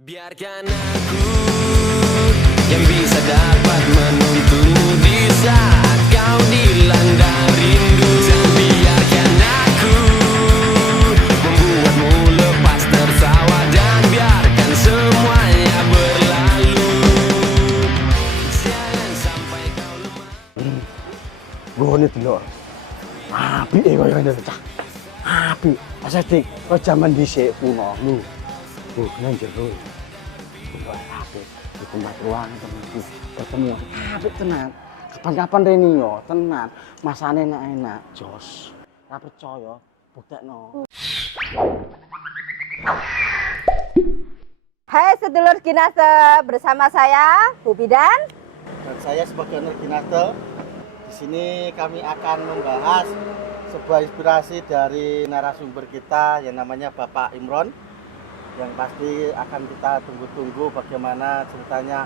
Biarkan aku yang bisa dapat menuntunmu di saat kau dilanda rindu. Dan biarkan aku membuatmu lepas tertawa dan biarkan semuanya berlalu. Jangan sampai kau lemah. Gone delok. Apike kaya ngene cah. Apik. Asadik kok jaman dhisik kuno lho. Nang jero. Apik. Di tempat ruang temen ketemu. Apik tenan. Kapan-kapan rene yo, tenan. Masane enak-enak, jos. Ora percaya, buktekno. Hai sedulur Kinase, bersama saya Bu Bidan. Dan saya sebagai owner Kinase. Di sini kami akan membahas sebuah inspirasi dari narasumber kita yang namanya Bapak Imron, yang pasti akan kita tunggu-tunggu bagaimana ceritanya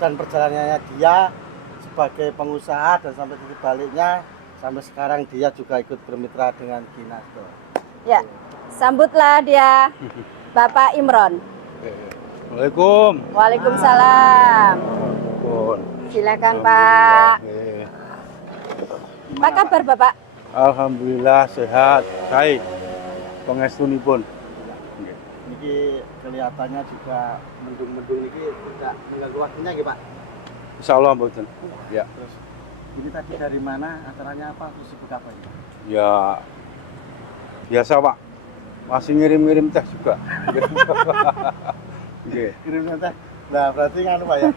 dan perjalanannya dia sebagai pengusaha dan sampai titik baliknya sampai sekarang dia juga ikut bermitra dengan Kinase. Ya, sambutlah dia, Bapak Imron. Assalamualaikum. Waalaikumsalam. Silakan Pak. Apa kabar Bapak? Alhamdulillah sehat, baik. Pangestunipun. Ini kelihatannya juga mendung-mendung ini tidak mengganggu waktunya ya Pak. Insyaallah mboten. Ya. Terus ini tadi dari mana, acaranya apa, terus sibuk apa ini? Ya. Biasa, Pak. Masih ngirim-ngirim teh juga. Nggih. Kirim teh. Nah, berarti nganu Pak ya.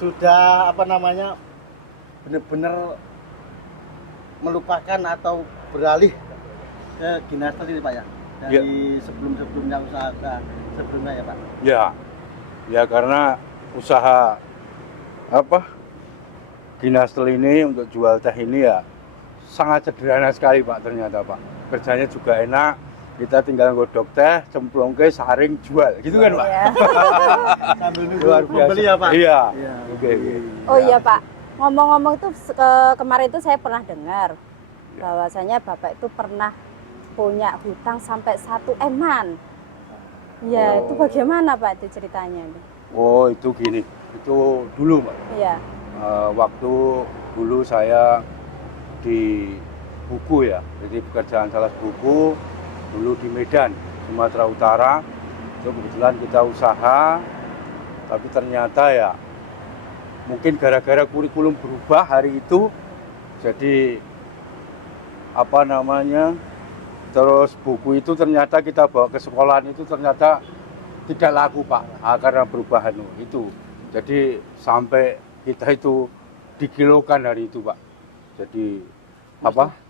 Sudah apa namanya? Benar-benar melupakan atau beralih ke Kinase ini Pak ya. Dari sebelum-sebelumnya usaha sebelumnya ya Pak. Ya. Ya karena usaha apa? Kinase ini untuk jual teh ini ya sangat sederhana sekali Pak ternyata Pak. Kerjanya juga enak. Kita tinggal godok teh, cemplongke, saring, jual. Gitu kan, Pak? Ya. Sambil nunggu Luar biasa. pembeli ya Pak. Iya. Iya. Oke. Oh iya Pak, ngomong-ngomong tuh kemarin itu saya pernah dengar bahwasanya Bapak itu pernah punya hutang sampai 1 eman. Ya, itu bagaimana Pak itu ceritanya? Oh, itu gini. Itu dulu, Pak. Iya. Waktu dulu saya di buku ya. Jadi pekerjaan salah buku dulu di Medan, Sumatera Utara. Itu kebetulan kita usaha, tapi ternyata ya mungkin gara-gara kurikulum berubah hari itu, jadi apa namanya, terus buku itu ternyata kita bawa ke sekolahan itu ternyata tidak laku Pak, karena perubahan itu. Jadi sampai kita itu dikilokan hari itu Pak. Jadi apa?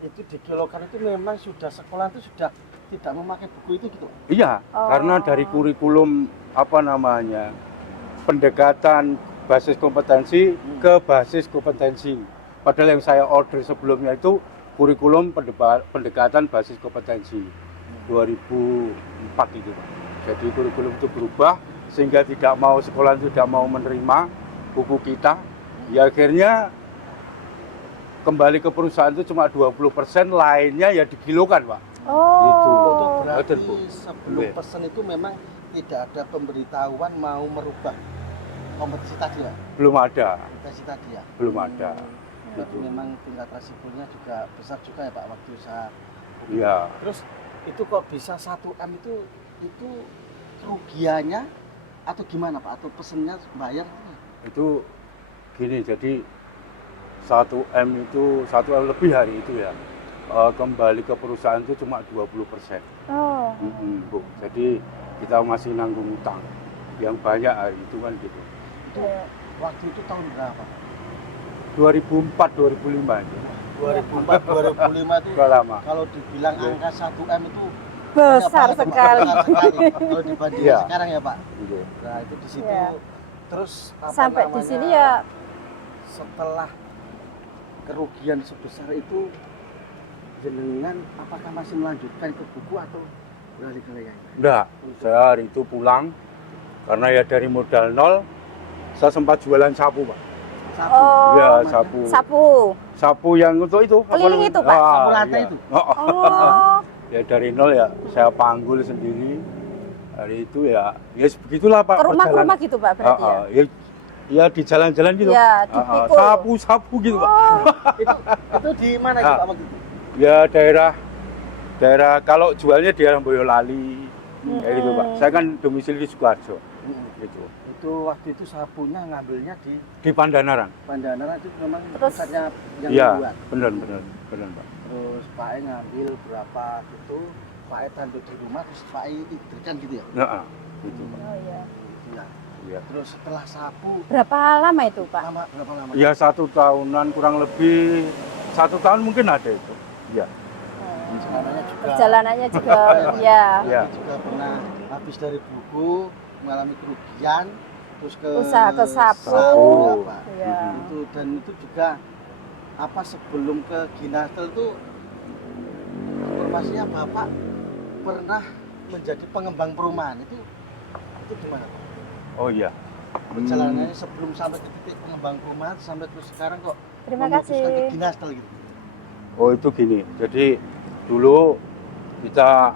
Itu dikilokan itu memang sudah sekolah itu sudah tidak memakai buku itu gitu. Iya, karena dari kurikulum apa namanya, pendekatan basis kompetensi ke basis kompetensi. Padahal yang saya order sebelumnya itu kurikulum pendekatan basis kompetensi 2004 itu Pak. Jadi kurikulum itu berubah sehingga tidak mau sekolah tidak mau menerima buku kita. Ya akhirnya kembali ke perusahaan itu cuma 20%, lainnya ya dikilokan Pak. Itu. Itu berarti Betul, Bu. sebelum Oke. pesan itu memang tidak ada pemberitahuan mau merubah kompetisi tadi ya? Belum ada, Kompetisi tadi ya? belum ada. Berarti memang tingkat resikonya juga besar juga ya Pak waktu usaha. Iya. Terus itu kok bisa 1 M itu kerugiannya atau gimana Pak? Atau pesennya bayar? Itu gini, jadi 1M itu 1M lebih hari itu ya, kembali ke perusahaan itu cuma 20%. Oh. Bu. Jadi kita masih nanggung utang yang banyak hari itu kan gitu. Itu waktu itu tahun berapa? 2004 2005 itu 2004 2005 itu sudah lama. kalau dibilang angka 1M itu Besar banyak, sekali. besar sekali kalau dibandingkan Iya. sekarang ya Pak. Gitu. Nah itu di situ Iya. terus apa Sampai di namanya, sini ya setelah kerugian sebesar itu jenengan apakah masih melanjutkan ke buku atau beralih ke lain? Enggak, saya hari itu pulang karena ya dari modal nol saya sempat jualan sapu Pak. Sapu. Oh, Iya, mana? sapu. Sapu yang untuk itu. Keliling itu, Pak? Sapu lantai iya. itu? Oh. Oh. Ya dari nol ya saya panggul sendiri, Hari itu ya begitulah Pak. Ke rumah gitu Pak berarti ya? Ya di jalan-jalan gitu. Ya, dipikul. Sapu-sapu gitu Pak. Itu di mana itu Pak waktu itu? Ya daerah kalau jualnya daerah Boyolali kayak gitu Pak. Saya kan domisili di Sukoharjo. Gitu. Itu waktu itu sapunya ngambilnya Di Pandanaran. Pandanaran itu memang Terus? pusatnya yang Iya, membuat. benar Pak. Terus Pak E ngambil berapa gitu, Pak E taruh di rumah, terus Pak E ikhtirkan gitu ya? Nah, gitu Pak. Oh iya. Iya. Iya. Terus setelah sapu, Berapa lama itu Pak? berapa lama? Ya 1 tahunan kurang lebih 1 tahun mungkin ada itu. Ya. Perjalanannya juga. Perjalanannya juga ya. Iya. Juga pernah habis dari buku, mengalami kerugian, terus ke Usaha ke sapu. ya, Pak. Iya. Itu dan itu juga apa sebelum ke Ginastel itu informasinya Bapak pernah menjadi pengembang perumahan itu gimana Pak? Oh iya. Perjalanannya sebelum sampai ke titik pengembang perumahan sampai terus sekarang kok Terima memutuskan kasih. ke Ginastel gitu. Oh itu gini. Jadi dulu kita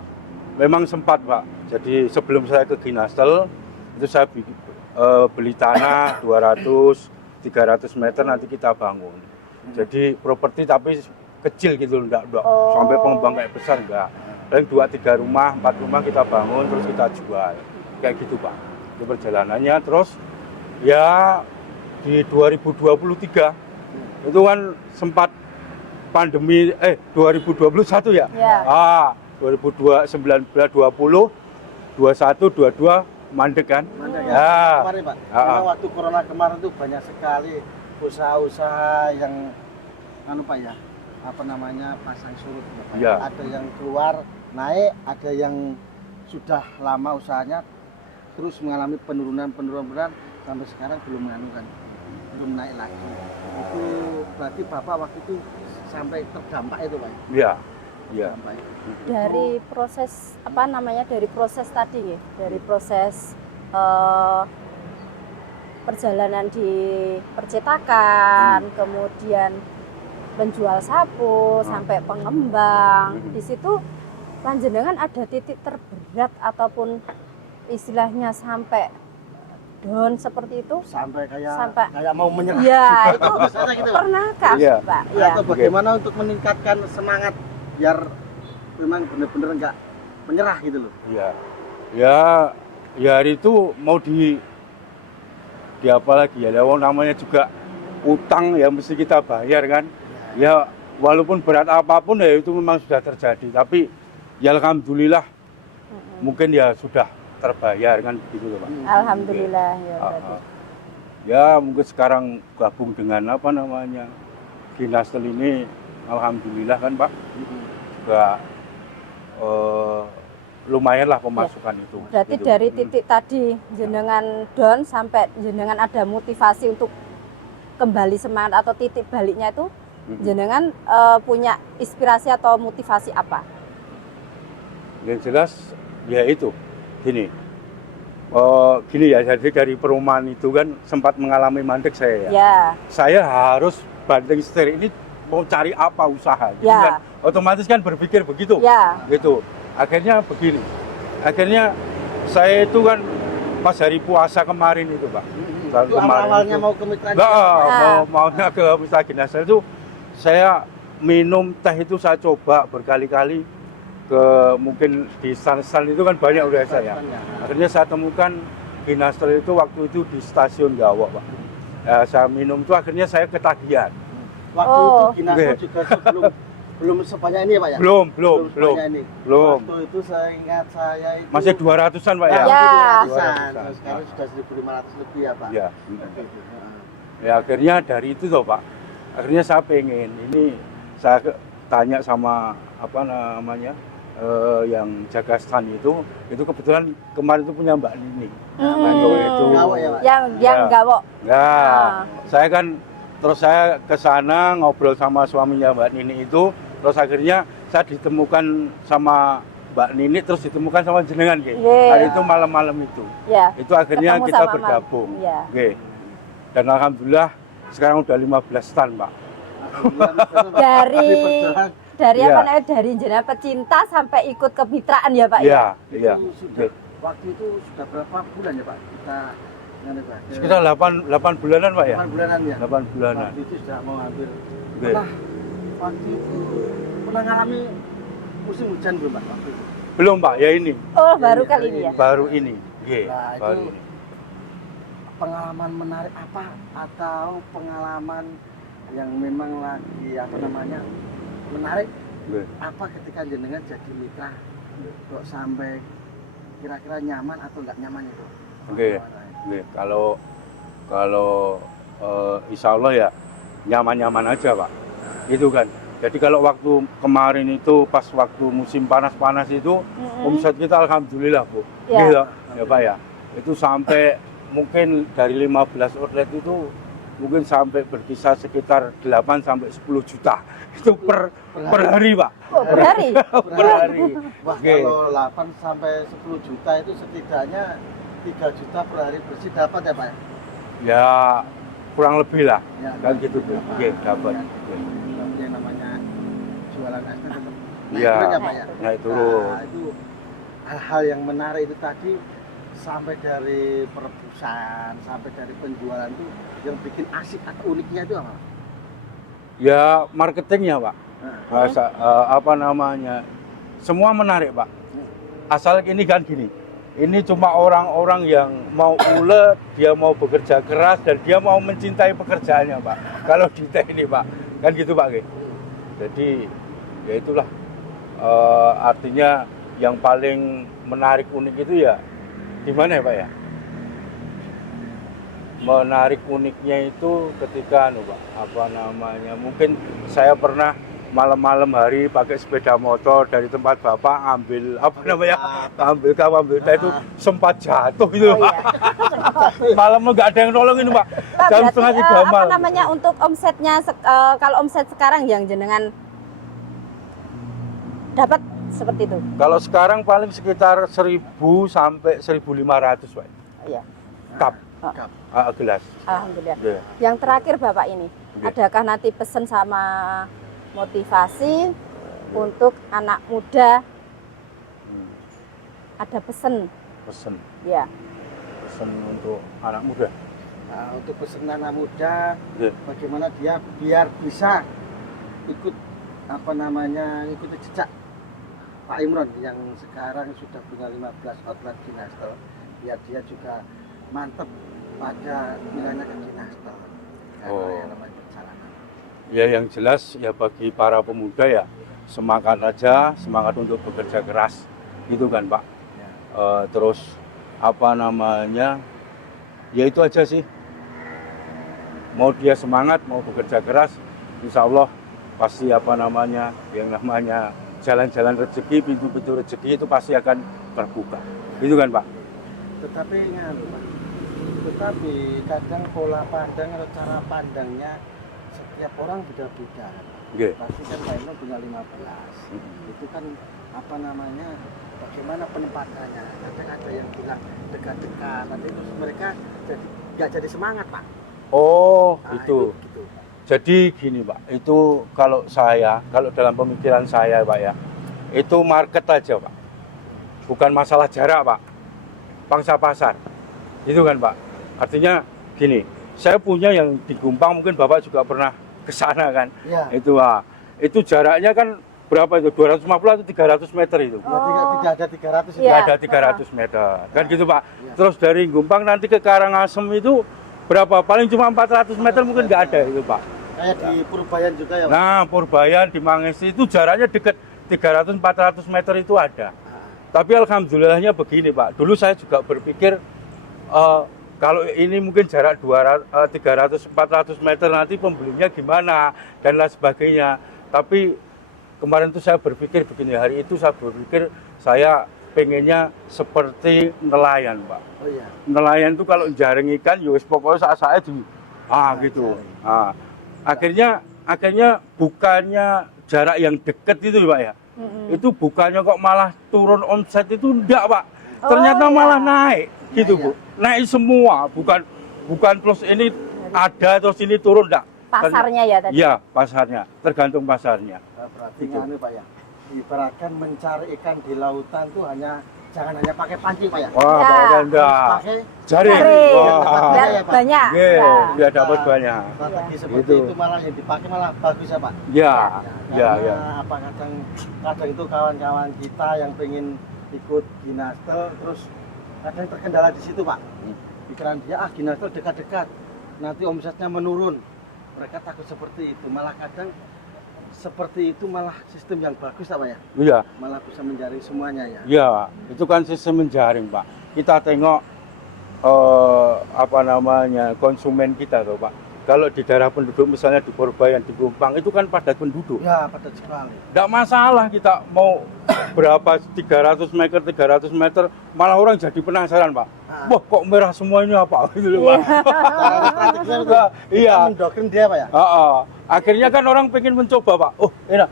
memang sempat Pak. Jadi sebelum saya ke Ginastel itu saya beli tanah 200-300 meter nanti kita bangun. Jadi properti tapi kecil gitu enggak Oh. sampai pengembang kayak besar enggak. Paling 2-3 rumah, 4 rumah kita bangun terus kita jual. Kayak gitu Pak. Itu perjalanannya terus ya di 2023 itu kan sempat pandemi 2021 ya. Ya. 2019 20 21 22 mandek kan. Mana Ya. ya? Kemarin Pak. Ah, ah. Karena waktu corona kemarin tuh banyak sekali usaha-usaha yang Pak ya, apa namanya pasang surut ya, Pak. Ya. Ada yang keluar naik, ada yang sudah lama usahanya terus mengalami penurunan sampai sekarang belum naik lagi. Itu berarti Bapak waktu itu sampai terdampak itu Pak. Iya. Iya. Terdampak. Dari proses apa namanya dari proses tadi ya, dari proses perjalanan di percetakan, kemudian penjual sapu sampai pengembang. Di situ panjenengan ada titik terberat ataupun istilahnya sampai down seperti itu? Sampai Sampai- kayak mau menyerah. Ya, itu Misalnya gitu, Pak. pernahkah, Iya. Pak? Ya. Atau bagaimana untuk meningkatkan semangat biar memang benar-benar nggak menyerah gitu loh. Iya. Ya hari itu mau di apa lagi ya, namanya juga utang ya mesti kita bayar kan. Ya walaupun berat apapun ya itu memang sudah terjadi, tapi ya alhamdulillah mungkin ya sudah terbayar kan begitu loh Pak. Alhamdulillah ya berarti. Ya mungkin sekarang gabung dengan apa namanya Ginastel ini, alhamdulillah kan Pak, juga lumayan lah pemasukan itu. Berarti gitu. dari titik tadi jenengan down sampai jenengan ada motivasi untuk kembali semangat atau titik baliknya itu jenengan punya inspirasi atau motivasi apa? Yang jelas ya itu gini. Gini ya, jadi dari perumahan itu kan sempat mengalami mandek saya ya. Ya, Saya harus banting setir ini mau cari apa usaha gitu Ya. kan. Otomatis kan berpikir begitu. ya, Gitu. Akhirnya begini. Akhirnya saya itu kan pas hari puasa kemarin itu Pak. Tahun Itu kemarin awalnya itu. mau ke mitra Maunya ke Mitra Ginastel itu saya minum teh itu saya coba berkali-kali ke mungkin di stan-stan itu kan banyak udah saya. Akhirnya saya temukan Ginastel itu waktu itu di stasiun Gawok Pak. Ya, saya minum itu akhirnya saya ketagihan. Waktu Oh. itu Ginastel juga belum sebanyak ini ya Pak ya? Belum. sebanyak ini. Belum. Waktu itu saya ingat saya itu Masih 200-an Pak ya. Ya. 200-an. Sekarang sudah 1.500 lebih ya Pak. Ya. Ya akhirnya dari itu toh Pak. Akhirnya saya pengen ini saya tanya sama apa namanya yang jaga stand itu kebetulan kemarin itu punya Mbak Nini. Kalau itu Gawok ya Pak? yang Ya. gawok. Nah, saya kan terus saya ke sana ngobrol sama suaminya Mbak Nini itu, terus akhirnya saya ditemukan sama Mbak Nini, terus ditemukan sama jenengan gitu. Yeah. Hari itu malam-malam itu. Ya. Itu akhirnya Ketemu kita sama bergabung. Ya. Oke. Dan alhamdulillah sekarang udah 15 tan, Pak. Dari Ya. apa namanya dari jenengan pecinta sampai ikut kemitraan ya Pak ya. Iya. Itu sudah waktu itu sudah berapa bulan ya Pak? Kita Pak. Sekitar 8 bulanan Pak ya? 8 bulanan ya. 8 bulanan. Waktu itu sudah mau hampir. Oke. Pernah waktu itu pernah ngalami musim hujan belum Pak? Waktu itu? Belum Pak, ya ini. Oh, baru kali ini ya. Baru ini. Oke, Nah, itu baru ini. pengalaman menarik apa atau pengalaman yang memang lagi apa namanya menarik Oke. apa ketika jenengan jadi mitra kok sampai kira-kira nyaman atau nggak nyaman itu? Oke. Oke, kalau insya Allah ya nyaman-nyaman aja Pak. Itu kan. Jadi kalau waktu kemarin itu pas waktu musim panas-panas itu omset kita alhamdulillah Bu. Ya. Gitu, ya Pak ya. Itu sampai mungkin dari 15 outlet itu mungkin sampai berkisar sekitar 8 sampai 10 juta. Itu per hari Pak. Oh, per hari. Per hari. Wah, Oke. kalau 8 sampai 10 juta itu setidaknya 3 juta per hari bersih dapat ya Pak? Ya kurang lebih lah. Ya, Kan gitu Bu. Oke, dapat. Oke. Yang namanya jualan es teh tetap Iya, turun ya Pak ya? naik turun. Nah, itu hal-hal yang menarik itu tadi sampai dari perebusan, sampai dari penjualan itu yang bikin asik atau uniknya itu apa? Ya marketingnya Pak. Nah, Apa namanya? Semua menarik Pak. Asal ini kan gini. Ini cuma orang-orang yang mau ulet, dia mau bekerja keras dan dia mau mencintai pekerjaannya Pak. Kalau di teh ini Pak, kan gitu Pak. Jadi ya itulah artinya yang paling menarik unik itu ya di mana ya Pak ya? Menarik uniknya itu ketika Pak, apa namanya? Mungkin saya pernah malam-malam hari pakai sepeda motor dari tempat Bapak ambil apa namanya? Ambil teh itu sempat jatuh gitu Oh, Pak. Malam nggak ada yang nolongin Pak. Pak, Jam berarti, 2:30 apa malam. namanya untuk omsetnya kalau omset sekarang yang jenengan dapat seperti itu? Kalau sekarang paling sekitar 1.000 sampai 1.500 Pak. Iya. Cup, Cup. gelas. Alhamdulillah. Ya. Yang terakhir Bapak ini, Oke. adakah nanti pesan sama motivasi untuk anak muda? Ada pesan? Pesen Ya. untuk anak muda. Nah, untuk pesanan anak muda, Ya. bagaimana dia biar bisa ikut apa namanya ikuti jejak Pak Imron yang sekarang sudah punya 15 outlet di Nastel, biar dia juga mantep pada wilayahnya ke Nastel karena yang namanya perjalanan. Ya yang jelas ya bagi para pemuda ya semangat aja, semangat untuk bekerja keras gitu kan Pak. Ya. Terus apa namanya ya itu aja sih. Mau dia semangat, mau bekerja keras, insya Allah pasti apa namanya yang namanya jalan-jalan rezeki, pintu-pintu rezeki itu pasti akan terbuka. Gitu kan Pak? Tetapi ingat Pak, tetapi kadang pola pandang atau cara pandangnya setiap orang beda-beda. Oke. Pasti kan Pak Imron punya 15. Itu kan apa namanya bagaimana penempatannya. Kadang ada yang bilang dekat-dekat, nanti terus mereka jadi nggak jadi semangat Pak. Oh Nah, itu. gitu. Jadi gini Pak, itu kalau dalam pemikiran saya Pak ya, itu market aja Pak. Bukan masalah jarak Pak, pangsa pasar. Itu kan Pak. Artinya gini, saya punya yang di Gumpang, mungkin Bapak juga pernah ke sana kan. Ya. Itu jaraknya kan berapa itu? 250 atau 300 meter itu. Ya, tidak ada 300 itu. Iya. Nggak ada 300 meter. Kan gitu Pak. Ya. Terus dari Gumpang nanti ke Karangasem itu berapa? Paling cuma 400 meter mungkin nggak ada itu Pak. Kayak di Purbayan juga ya Pak. Nah, Purbayan di Mangesi itu jaraknya dekat 300-400 meter itu ada. Tapi alhamdulillahnya begini Pak. Dulu saya juga berpikir kalau ini mungkin jarak 300-400 meter nanti pembelinya gimana dan lain sebagainya. Tapi kemarin itu saya berpikir begini, hari itu saya berpikir saya pengennya seperti nelayan Pak. Oh iya. Nelayan itu kalau jaring ikan, ya wis pokoknya saya di gitu. Akhirnya bukannya jarak yang dekat itu Pak ya. Itu bukannya kok malah turun omset itu enggak Pak. Ternyata iya. malah naik gitu Iya. Bu. Naik semua, bukan plus ini ada terus ini turun enggak. Pasarnya ya tadi. Iya, pasarnya. Tergantung pasarnya. Nah, berarti Gitu. anu Pak ya. Ibaratkan mencari ikan di lautan itu hanya jangan hanya pakai pancing Pak ya. Wah, Ya. pakai Harus tenda. pakai Jaring. Jaring. Wah. Biar Ya, Pak. banyak. Oke, Ya. biar dapat banyak. strategi seperti Gitu. itu malah yang dipakai malah bagus ya Pak. Ya, ya, Karena ya. apa kadang itu kawan-kawan kita yang pengen ikut Ginastel terus kadang terkendala di situ Pak. Pikiran dia Ginastel dekat-dekat, nanti omsetnya menurun. Mereka takut seperti itu, malah kadang seperti itu malah sistem yang bagus Pak ya. Iya. Malah bisa menjaring semuanya ya. Ya, itu kan sistem menjaring, Pak. Kita tengok apa namanya konsumen kita tuh, Pak. Kalau di daerah penduduk misalnya di Purbayan, di Gumpang itu kan padat penduduk. Ya, padat sekali. Tidak masalah kita mau berapa 300 meter, 300 meter, malah orang jadi penasaran, Pak. Ah. Wah, kok merah semua ini apa? Gitu loh, Pak. Cara strateginya itu Iya. kita mendoktrin dia Pak ya. Akhirnya kan orang pengen mencoba, Pak. Oh, enak.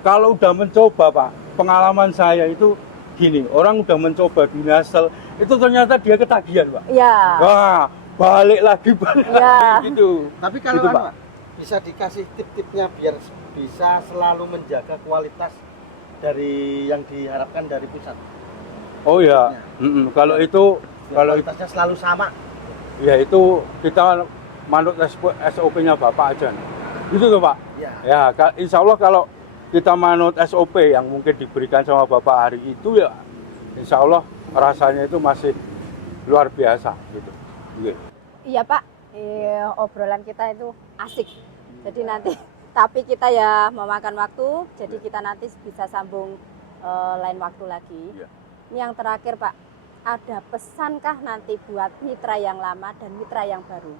Kalau udah mencoba, Pak, pengalaman saya itu gini, orang udah mencoba Ginastel, itu ternyata dia ketagihan, Pak. Ya. Wah, balik lagi Ya. gitu. Tapi kalau Gitu, anu, Pak. Pak, bisa dikasih tip-tipnya biar bisa selalu menjaga kualitas dari yang diharapkan dari pusat. Oh ya, kalau itu Biar kalau kualitasnya selalu sama. ya itu kita manut SOP-nya Bapak aja. Gitu tuh, Pak. Ya. Ya, insya Allah kalau kita manut SOP yang mungkin diberikan sama Bapak hari itu ya, insya Allah rasanya itu masih luar biasa gitu. Oke. Iya Pak, obrolan kita itu asik. Jadi nanti, tapi kita ya memakan waktu, jadi kita nanti bisa sambung lain waktu lagi. Iya. Ini yang terakhir Pak, ada pesankah nanti buat mitra yang lama dan mitra yang baru?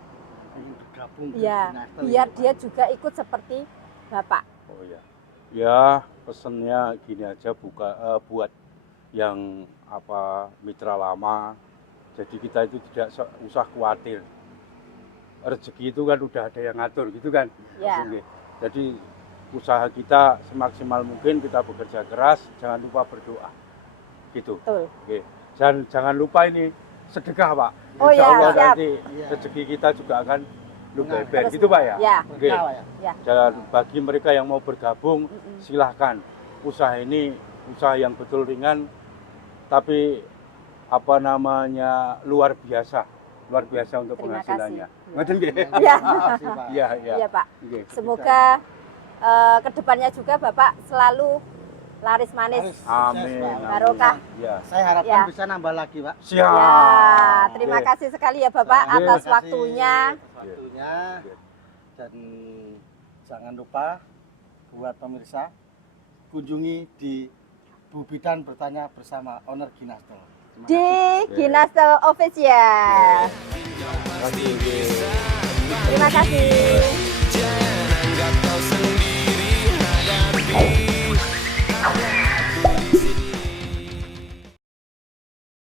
Ingin bergabung ke Iya, Ginastel biar ini, dia Pak. juga ikut seperti Bapak. Oh ya. Ya, pesennya gini aja buat yang mitra lama. Jadi kita itu tidak usah khawatir. Rezeki itu kan udah ada yang ngatur gitu kan. Ya. Oke. Jadi usaha kita semaksimal mungkin, kita bekerja keras, jangan lupa berdoa. Gitu. Betul. Oke. Jangan lupa ini sedekah, Pak. Oh Insya ya, Allah siap. nanti Iya. rezeki kita juga akan luber Terus, gitu, Pak ya. Ya. Oke. Berkah, Pak ya. Ya. Dan bagi mereka yang mau bergabung, silahkan. Usaha ini usaha yang betul ringan, tapi luar biasa untuk Terima penghasilannya. kasih. Ngerti nggih? Iya. Terima kasih, Pak. Iya, iya. Iya Pak. Oke. Semoga kedepannya juga Bapak selalu laris manis. Harus Amin. sukses, Pak. Barokah. Ya. Saya harapkan Ya. bisa nambah lagi, Pak. Siap. Ya, terima Oke. kasih sekali ya Bapak Terima atas kasih waktunya. atas waktunya. Dan jangan lupa buat pemirsa kunjungi di Bu Bidan bertanya bersama owner Ginastel. Terima Di kasih. Ginastel Official. Terima kasih. Terima kasih.